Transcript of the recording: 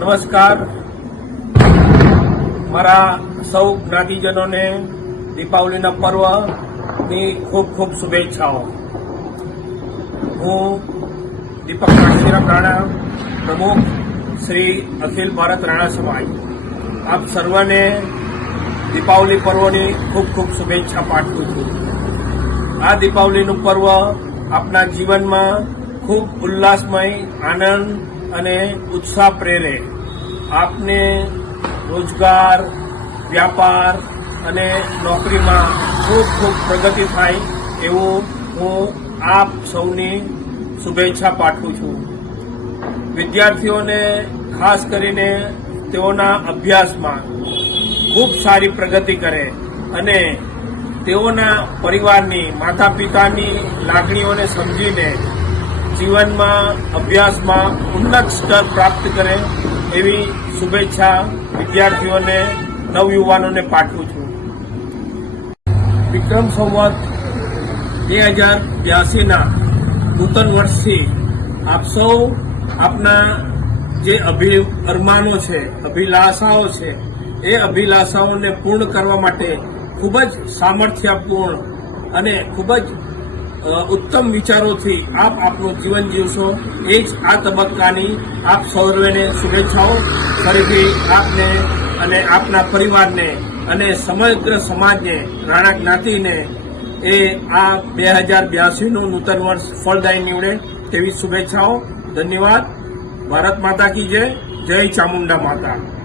નમસ્કાર. મારા સૌ જ્ઞાતિજનોને દીપાવલીના પર્વની ખૂબ ખૂબ શુભેચ્છાઓ. હું દીપક કાશીરામ રાણા, પ્રમુખ શ્રી અખિલ ભારત રાણા સમાજ. આપ સર્વને દીપાવલી પર્વની ખૂબ ખૂબ શુભેચ્છા પાઠવું છું. આ દીપાવલીનું પર્વ આપના જીવનમાં ખૂબ ઉલ્લાસમય, આનંદ અને ઉત્સાહ પ્રેરે આપને રોજગાર, વ્યાપાર અને નોકરીમાં ખૂબ ખૂબ પ્રગતિ થાય એવું હું આપ સૌની શુભેચ્છા પાઠવું છું. વિદ્યાર્થીઓને, ખાસ કરીને તેઓના અભ્યાસમાં ખૂબ સારી પ્રગતિ કરે અને તેઓના પરિવારની માતા પિતાની લાગણીઓને સમજીને જીવનમાં, અભ્યાસમાં ઉન્નત સ્તર પ્રાપ્ત કરે એવી શુભેચ્છા વિદ્યાર્થીઓને, નવયુવાનોને પાઠવું છું. વિક્રમ સંવત બે હજાર બ્યાસીના નૂતન વર્ષથી આપ સૌ આપના જે અભિ, અરમાનો છે, અભિલાષાઓ છે, એ અભિલાષાઓને પૂર્ણ કરવા માટે ખૂબ જ સામર્થ્યપૂર્ણ અને ખૂબ જ ઉત્તમ વિચારોથી આપ આપનું જીવન જીવશો. એ જ આ તબક્કાની આપ સૌરવેને શુભેચ્છાઓ. ફરીથી આપને અને આપના પરિવારને અને સમગ્ર સમાજને, રાણા જ્ઞાતિને એ આ બે હજાર બ્યાસીનું નૂતન વર્ષ ફળદાયી નીવડે તેવી શુભેચ્છાઓ. ધન્યવાદ. ભારત માતા કી જય. જય ચામુંડા માતા.